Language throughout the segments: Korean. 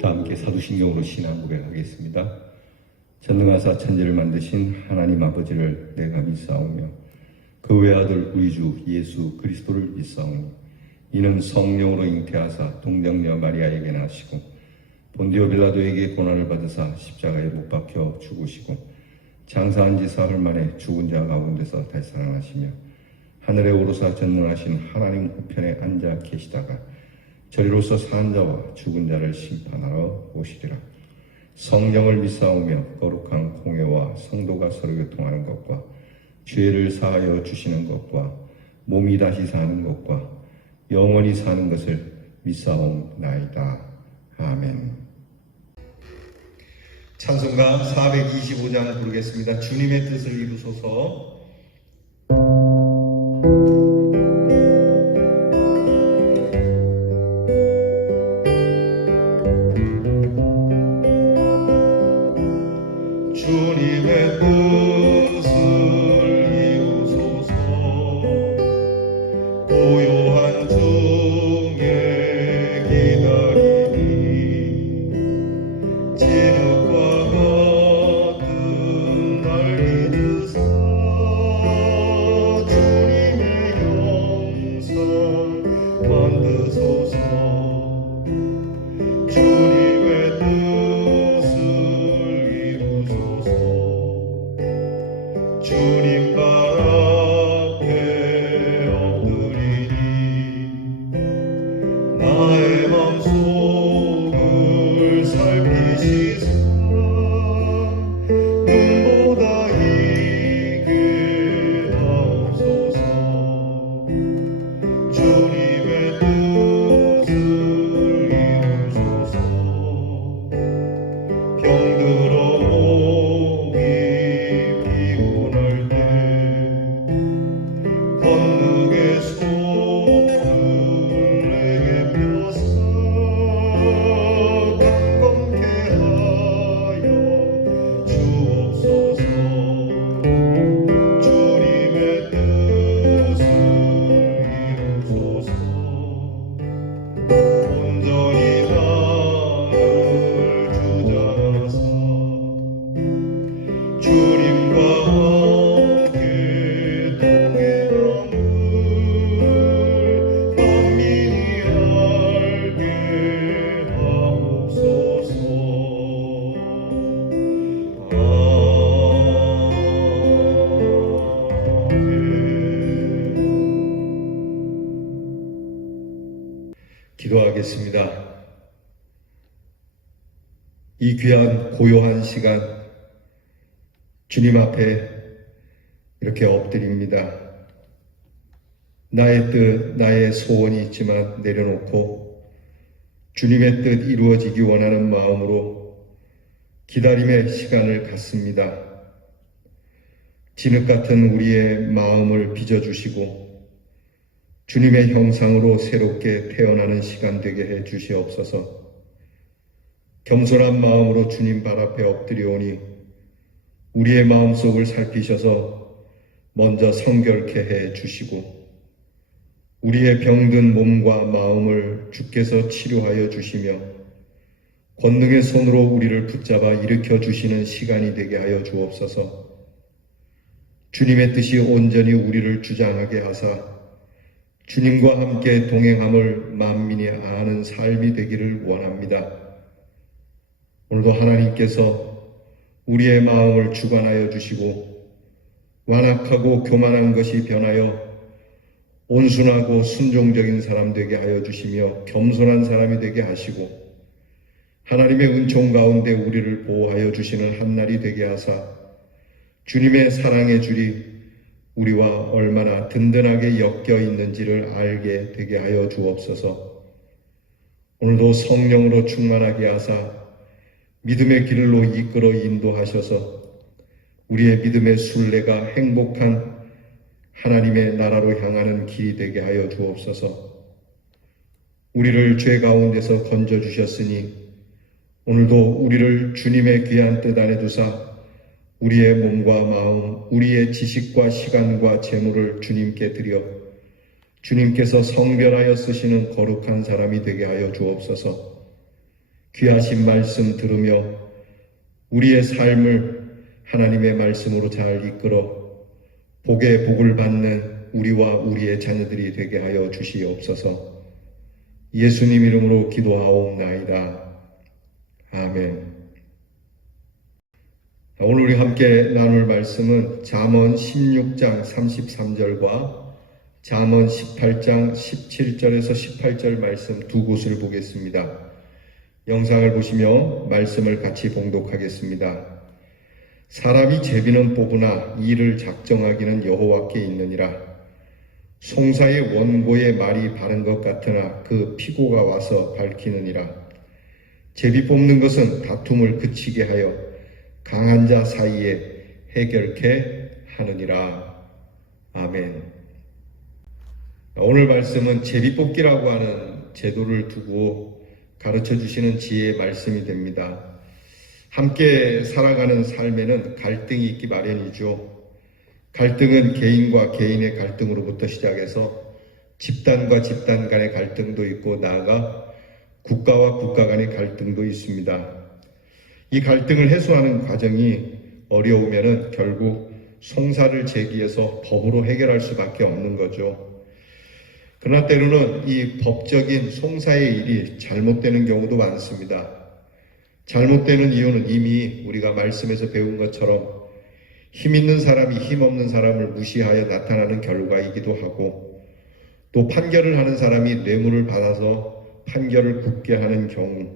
다 함께 사도신경으로 신앙 고백하겠습니다. 전능하사 천지를 만드신 하나님 아버지를 내가 믿사오며 그 외아들 우리 주 예수 그리스도를 믿사오니 이는 성령으로 잉태하사 동정녀 마리아에게 나시고 본디오 빌라도에게 고난을 받으사 십자가에 못 박혀 죽으시고 장사한 지 사흘 만에 죽은 자 가운데서 달살아나시며 하늘에 오르사 전능하신 하나님 우편에 앉아 계시다가 저리로서 사는 자와 죽은 자를 심판하러 오시리라. 성령을 믿사오며 거룩한 공회와 성도가 서로 교통하는 것과 죄를 사하여 주시는 것과 몸이 다시 사는 것과 영원히 사는 것을 믿사옵나이다. 아멘. 찬송가 425장 부르겠습니다. 주님의 뜻을 이루소서. 주님의 뜻을 이루소서. 고요한 중에 기다리니 진흙과 같은 날 믿으사 주님의 형상 만드소서. 주님의 뜻을 주님 발 앞에 엎드리니 나의 맘속을 살피시사 눈보다 이게 하옵소서. 주님의 뜻을 이루소서. 병들어 권능의 손을 내게 펴사 강건케 하여 주옵소서. 주님의 뜻을 이루소서. 온전히 나를 주장하사 주님과 함께 기도하겠습니다. 이 귀한 고요한 시간 주님 앞에 이렇게 엎드립니다. 나의 뜻, 나의 소원이 있지만 내려놓고 주님의 뜻 이루어지기 원하는 마음으로 기다림의 시간을 갖습니다. 진흙 같은 우리의 마음을 빚어주시고 주님의 형상으로 새롭게 태어나는 시간 되게 해 주시옵소서. 겸손한 마음으로 주님 발 앞에 엎드려오니 우리의 마음속을 살피셔서 먼저 성결케 해 주시고 우리의 병든 몸과 마음을 주께서 치료하여 주시며 권능의 손으로 우리를 붙잡아 일으켜 주시는 시간이 되게 하여 주옵소서. 주님의 뜻이 온전히 우리를 주장하게 하사 주님과 함께 동행함을 만민이 아는 삶이 되기를 원합니다. 오늘도 하나님께서 우리의 마음을 주관하여 주시고 완악하고 교만한 것이 변하여 온순하고 순종적인 사람 되게 하여 주시며 겸손한 사람이 되게 하시고 하나님의 은총 가운데 우리를 보호하여 주시는 한날이 되게 하사 주님의 사랑의 줄이 우리와 얼마나 든든하게 엮여 있는지를 알게 되게 하여 주옵소서. 오늘도 성령으로 충만하게 하사 믿음의 길로 이끌어 인도하셔서 우리의 믿음의 순례가 행복한 하나님의 나라로 향하는 길이 되게 하여 주옵소서. 우리를 죄 가운데서 건져주셨으니 오늘도 우리를 주님의 귀한 뜻 안에 두사 우리의 몸과 마음, 우리의 지식과 시간과 재물을 주님께 드려 주님께서 성별하여 쓰시는 거룩한 사람이 되게 하여 주옵소서. 귀하신 말씀 들으며 우리의 삶을 하나님의 말씀으로 잘 이끌어 복의 복을 받는 우리와 우리의 자녀들이 되게 하여 주시옵소서. 예수님 이름으로 기도하옵나이다. 아멘. 오늘 우리 함께 나눌 말씀은 잠언 16장 33절과 잠언 18장 17절에서 18절 말씀 두 곳을 보겠습니다. 영상을 보시며 말씀을 같이 봉독하겠습니다. 사람이 제비는 뽑으나 이를 작정하기는 여호와께 있느니라. 송사의 원고의 말이 바른 것 같으나 그 피고가 와서 밝히느니라. 제비 뽑는 것은 다툼을 그치게 하여 강한 자 사이에 해결케 하느니라. 아멘. 오늘 말씀은 제비 뽑기라고 하는 제도를 두고 가르쳐 주시는 지혜의 말씀이 됩니다. 함께 살아가는 삶에는 갈등이 있기 마련이죠. 갈등은 개인과 개인의 갈등으로부터 시작해서 집단과 집단 간의 갈등도 있고 나아가 국가와 국가 간의 갈등도 있습니다. 이 갈등을 해소하는 과정이 어려우면은 결국 송사를 제기해서 법으로 해결할 수밖에 없는 거죠. 그러나 때로는 이 법적인 송사의 일이 잘못되는 경우도 많습니다. 잘못되는 이유는 이미 우리가 말씀에서 배운 것처럼 힘 있는 사람이 힘 없는 사람을 무시하여 나타나는 결과이기도 하고, 또 판결을 하는 사람이 뇌물을 받아서 판결을 굳게 하는 경우,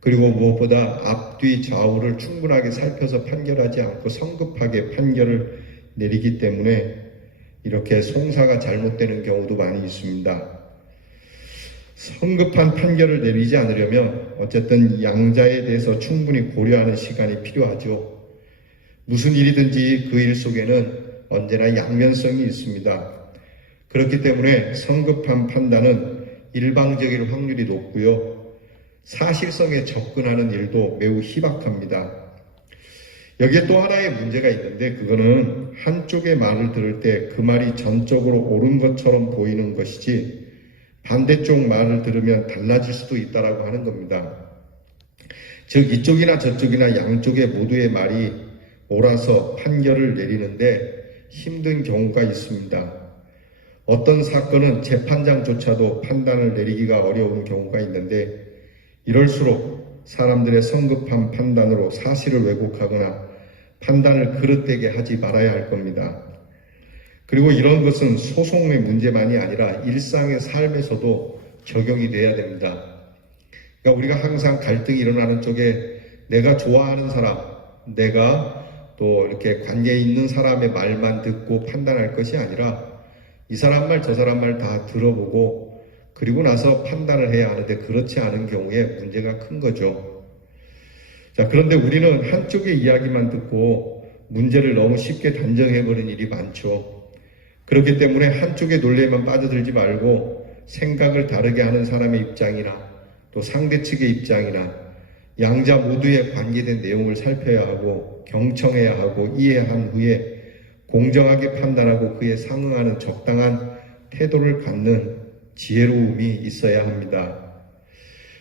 그리고 무엇보다 앞뒤 좌우를 충분하게 살펴서 판결하지 않고 성급하게 판결을 내리기 때문에 이렇게 송사가 잘못되는 경우도 많이 있습니다. 성급한 판결을 내리지 않으려면 어쨌든 양자에 대해서 충분히 고려하는 시간이 필요하죠. 무슨 일이든지 그 일 속에는 언제나 양면성이 있습니다. 그렇기 때문에 성급한 판단은 일방적일 확률이 높고요. 사실성에 접근하는 일도 매우 희박합니다. 여기에 또 하나의 문제가 있는데, 그거는 한쪽의 말을 들을 때 그 말이 전적으로 옳은 것처럼 보이는 것이지 반대쪽 말을 들으면 달라질 수도 있다라고 하는 겁니다. 즉 이쪽이나 저쪽이나 양쪽의 모두의 말이 옳아서 판결을 내리는데 힘든 경우가 있습니다. 어떤 사건은 재판장조차도 판단을 내리기가 어려운 경우가 있는데, 이럴수록 사람들의 성급한 판단으로 사실을 왜곡하거나 판단을 그릇되게 하지 말아야 할 겁니다. 그리고 이런 것은 소송의 문제만이 아니라 일상의 삶에서도 적용이 돼야 됩니다. 그러니까 우리가 항상 갈등이 일어나는 쪽에 내가 좋아하는 사람, 내가 또 이렇게 관계 있는 사람의 말만 듣고 판단할 것이 아니라 이 사람 말 저 사람 말 다 들어보고 그리고 나서 판단을 해야 하는데, 그렇지 않은 경우에 문제가 큰 거죠. 자, 그런데 우리는 한쪽의 이야기만 듣고 문제를 너무 쉽게 단정해버리는 일이 많죠. 그렇기 때문에 한쪽의 논리에만 빠져들지 말고 생각을 다르게 하는 사람의 입장이나 또 상대 측의 입장이나 양자 모두에 관계된 내용을 살펴야 하고 경청해야 하고 이해한 후에 공정하게 판단하고 그에 상응하는 적당한 태도를 갖는 지혜로움이 있어야 합니다.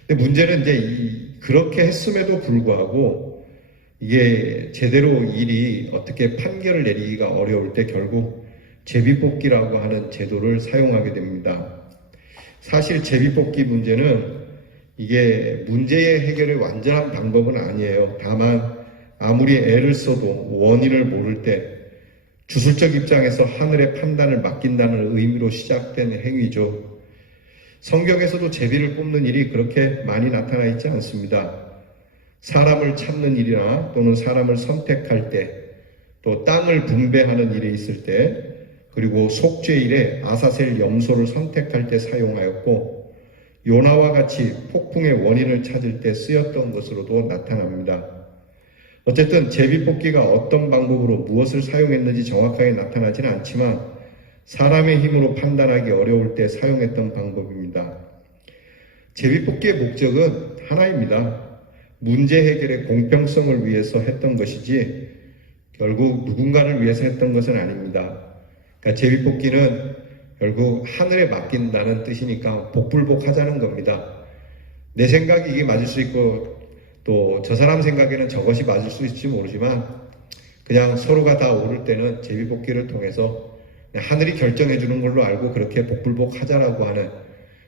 근데 문제는 이제 그렇게 했음에도 불구하고 이게 제대로 일이 어떻게 판결을 내리기가 어려울 때 결국 제비뽑기라고 하는 제도를 사용하게 됩니다. 사실 제비뽑기 문제는 이게 문제의 해결의 완전한 방법은 아니에요. 다만 아무리 애를 써도 원인을 모를 때 주술적 입장에서 하늘의 판단을 맡긴다는 의미로 시작된 행위죠. 성경에서도 제비를 뽑는 일이 그렇게 많이 나타나 있지 않습니다. 사람을 찾는 일이나 또는 사람을 선택할 때, 또 땅을 분배하는 일이 있을 때, 그리고 속죄일에 아사셀 염소를 선택할 때 사용하였고, 요나와 같이 폭풍의 원인을 찾을 때 쓰였던 것으로도 나타납니다. 어쨌든 제비뽑기가 어떤 방법으로 무엇을 사용했는지 정확하게 나타나지는 않지만 사람의 힘으로 판단하기 어려울 때 사용했던 방법입니다. 제비뽑기의 목적은 하나입니다. 문제 해결의 공평성을 위해서 했던 것이지 결국 누군가를 위해서 했던 것은 아닙니다. 그러니까 제비뽑기는 결국 하늘에 맡긴다는 뜻이니까 복불복하자는 겁니다. 내 생각이 이게 맞을 수 있고 또 저 사람 생각에는 저것이 맞을 수 있을지 모르지만 그냥 서로가 다 오를 때는 제비뽑기를 통해서 하늘이 결정해 주는 걸로 알고 그렇게 복불복하자라고 하는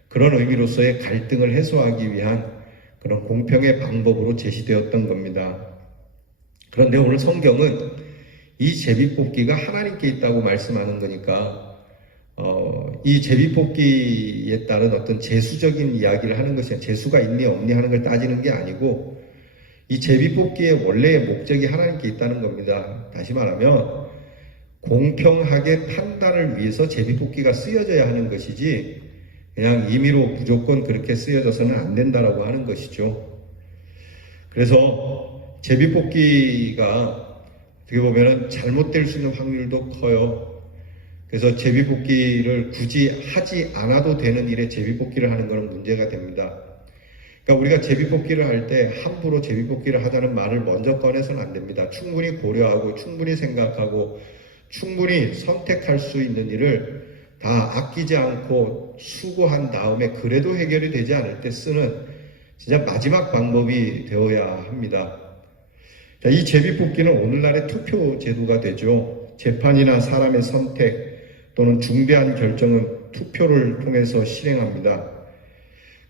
그런 의미로서의 갈등을 해소하기 위한 그런 공평의 방법으로 제시되었던 겁니다. 그런데 오늘 성경은 이 제비뽑기가 하나님께 있다고 말씀하는 거니까 이 제비뽑기에 따른 어떤 재수적인 이야기를 하는 것이 재수가 있니 없니 하는 걸 따지는 게 아니고 이 제비뽑기의 원래의 목적이 하나님께 있다는 겁니다. 다시 말하면 공평하게 판단을 위해서 제비뽑기가 쓰여져야 하는 것이지 그냥 임의로 무조건 그렇게 쓰여져서는 안 된다라고 하는 것이죠. 그래서 제비뽑기가 어떻게 보면 잘못될 수 있는 확률도 커요. 그래서 제비뽑기를 굳이 하지 않아도 되는 일에 제비뽑기를 하는 것은 문제가 됩니다. 그러니까 우리가 제비뽑기를 할 때 함부로 제비뽑기를 하자는 말을 먼저 꺼내서는 안 됩니다. 충분히 고려하고 충분히 생각하고 충분히 선택할 수 있는 일을 다 아끼지 않고 수고한 다음에 그래도 해결이 되지 않을 때 쓰는 진짜 마지막 방법이 되어야 합니다. 자, 이 제비뽑기는 오늘날의 투표 제도가 되죠. 재판이나 사람의 선택 또는 중대한 결정은 투표를 통해서 실행합니다.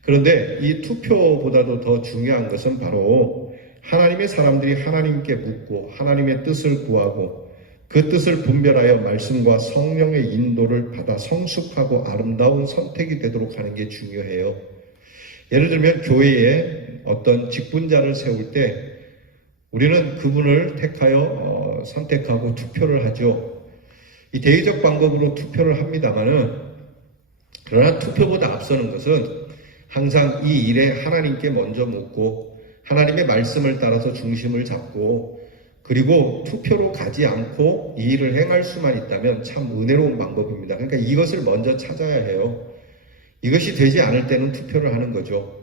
그런데 이 투표보다도 더 중요한 것은 바로 하나님의 사람들이 하나님께 묻고 하나님의 뜻을 구하고 그 뜻을 분별하여 말씀과 성령의 인도를 받아 성숙하고 아름다운 선택이 되도록 하는 게 중요해요. 예를 들면 교회에 어떤 직분자를 세울 때 우리는 그분을 택하여 선택하고 투표를 하죠. 이 대의적 방법으로 투표를 합니다마는 그러나 투표보다 앞서는 것은 항상 이 일에 하나님께 먼저 묻고 하나님의 말씀을 따라서 중심을 잡고 그리고 투표로 가지 않고 이 일을 행할 수만 있다면 참 은혜로운 방법입니다. 그러니까 이것을 먼저 찾아야 해요. 이것이 되지 않을 때는 투표를 하는 거죠.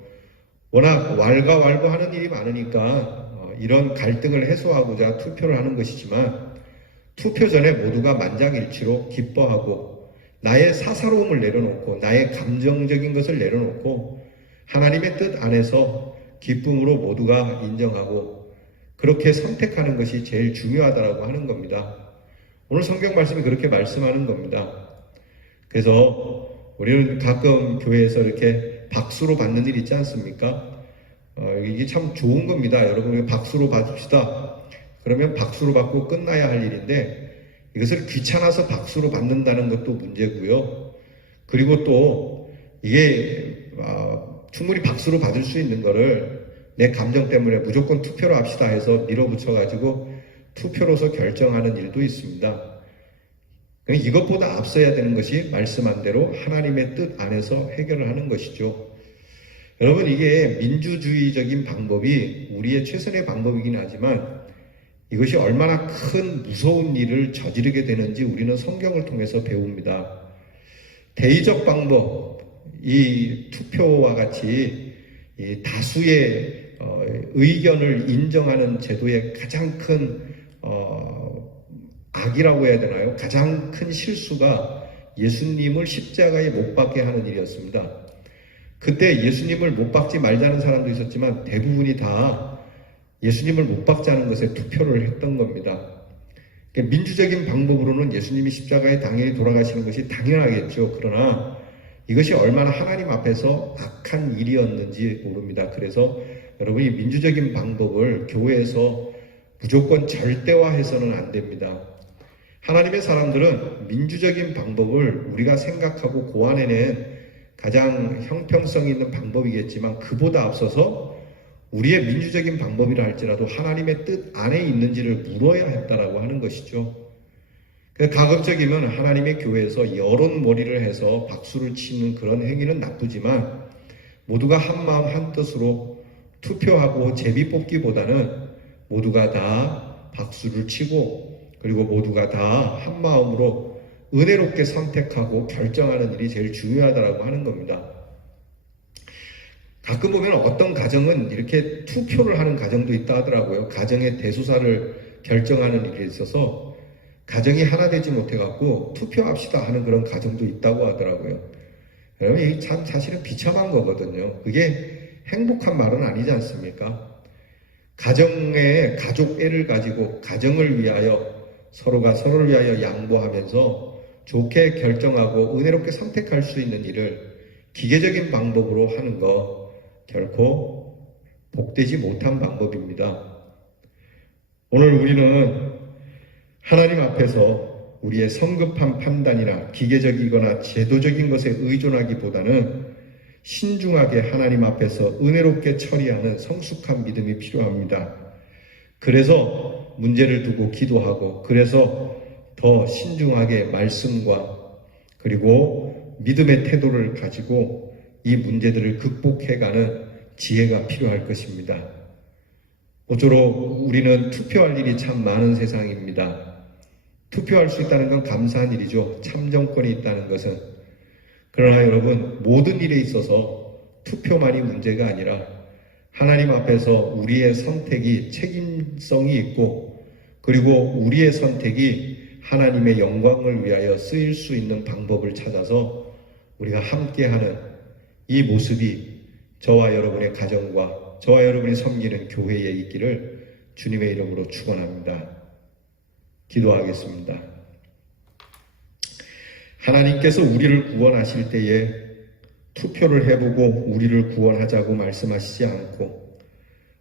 워낙 왈가왈부하는 일이 많으니까 이런 갈등을 해소하고자 투표를 하는 것이지만 투표 전에 모두가 만장일치로 기뻐하고 나의 사사로움을 내려놓고 나의 감정적인 것을 내려놓고 하나님의 뜻 안에서 기쁨으로 모두가 인정하고 그렇게 선택하는 것이 제일 중요하다라고 하는 겁니다. 오늘 성경 말씀이 그렇게 말씀하는 겁니다. 그래서 우리는 가끔 교회에서 이렇게 박수로 받는 일 있지 않습니까? 이게 참 좋은 겁니다. 여러분 박수로 받읍시다. 그러면 박수로 받고 끝나야 할 일인데 이것을 귀찮아서 박수로 받는다는 것도 문제고요. 그리고 또 이게 충분히 박수로 받을 수 있는 거를 내 감정 때문에 무조건 투표로 합시다 해서 밀어붙여가지고 투표로서 결정하는 일도 있습니다. 이것보다 앞서야 되는 것이 말씀한 대로 하나님의 뜻 안에서 해결을 하는 것이죠. 여러분 이게 민주주의적인 방법이 우리의 최선의 방법이긴 하지만 이것이 얼마나 큰 무서운 일을 저지르게 되는지 우리는 성경을 통해서 배웁니다. 대의적 방법, 이 투표와 같이 이 다수의 의견을 인정하는 제도의 가장 큰 악이라고 해야 되나요? 가장 큰 실수가 예수님을 십자가에 못 박게 하는 일이었습니다. 그때 예수님을 못 박지 말자는 사람도 있었지만 대부분이 다 예수님을 못 박자는 것에 투표를 했던 겁니다. 민주적인 방법으로는 예수님이 십자가에 당연히 돌아가시는 것이 당연하겠죠. 그러나 이것이 얼마나 하나님 앞에서 악한 일이었는지 모릅니다. 그래서 여러분이 민주적인 방법을 교회에서 무조건 절대화해서는 안 됩니다. 하나님의 사람들은 민주적인 방법을 우리가 생각하고 고안해낸 가장 형평성 있는 방법이겠지만 그보다 앞서서 우리의 민주적인 방법이라 할지라도 하나님의 뜻 안에 있는지를 물어야 했다라고 하는 것이죠. 가급적이면 하나님의 교회에서 여론몰이를 해서 박수를 치는 그런 행위는 나쁘지만 모두가 한마음 한뜻으로 투표하고 제비뽑기보다는 모두가 다 박수를 치고 그리고 모두가 다 한마음으로 은혜롭게 선택하고 결정하는 일이 제일 중요하다고 하는 겁니다. 가끔 보면 어떤 가정은 이렇게 투표를 하는 가정도 있다 하더라고요. 가정의 대소사를 결정하는 일에 있어서 가정이 하나 되지 못해갖고 투표합시다 하는 그런 가정도 있다고 하더라고요. 여러분, 이게 참 사실은 비참한 거거든요. 그게 행복한 말은 아니지 않습니까? 가정의 가족 애를 가지고 가정을 위하여 서로가 서로를 위하여 양보하면서 좋게 결정하고 은혜롭게 선택할 수 있는 일을 기계적인 방법으로 하는 거 결코 복되지 못한 방법입니다. 오늘 우리는 하나님 앞에서 우리의 성급한 판단이나 기계적이거나 제도적인 것에 의존하기보다는 신중하게 하나님 앞에서 은혜롭게 처리하는 성숙한 믿음이 필요합니다. 그래서 문제를 두고 기도하고, 그래서 더 신중하게 말씀과 그리고 믿음의 태도를 가지고 이 문제들을 극복해가는 지혜가 필요할 것입니다. 모쪼록 우리는 투표할 일이 참 많은 세상입니다. 투표할 수 있다는 건 감사한 일이죠. 참정권이 있다는 것은. 그러나 여러분, 모든 일에 있어서 투표만이 문제가 아니라 하나님 앞에서 우리의 선택이 책임성이 있고, 그리고 우리의 선택이 하나님의 영광을 위하여 쓰일 수 있는 방법을 찾아서 우리가 함께하는 이 모습이 저와 여러분의 가정과 저와 여러분이 섬기는 교회에 있기를 주님의 이름으로 축원합니다. 기도하겠습니다. 하나님께서 우리를 구원하실 때에 투표를 해보고 우리를 구원하자고 말씀하시지 않고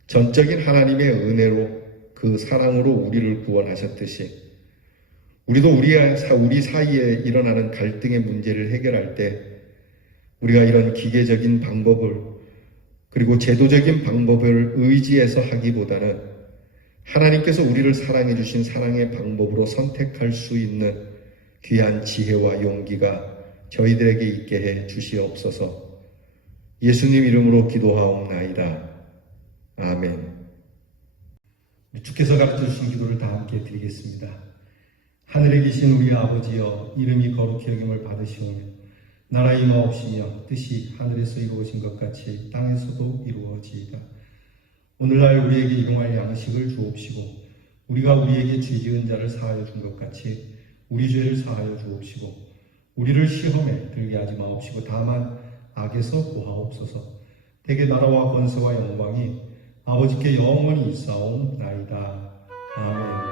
전적인 하나님의 은혜로 그 사랑으로 우리를 구원하셨듯이 우리도 우리 사이에 일어나는 갈등의 문제를 해결할 때 우리가 이런 기계적인 방법을 그리고 제도적인 방법을 의지해서 하기보다는 하나님께서 우리를 사랑해 주신 사랑의 방법으로 선택할 수 있는 귀한 지혜와 용기가 저희들에게 있게 해 주시옵소서. 예수님 이름으로 기도하옵나이다. 아멘. 주께서 가르쳐 주신 기도를 다 함께 드리겠습니다. 하늘에 계신 우리 아버지여, 이름이 거룩히 여김을 받으시오며 나라 임하옵시며 뜻이 하늘에서 이루어진 것 같이 땅에서도 이루어지이다. 오늘날 우리에게 일용할 양식을 주옵시고 우리가 우리에게 죄 지은 자를 사하여 준 것 같이 우리 죄를 사하여 주옵시고 우리를 시험에 들게 하지 마옵시고 다만 악에서 구하옵소서. 대개 나라와 권세와 영광이 아버지께 영원히 있사옵나이다. 아멘.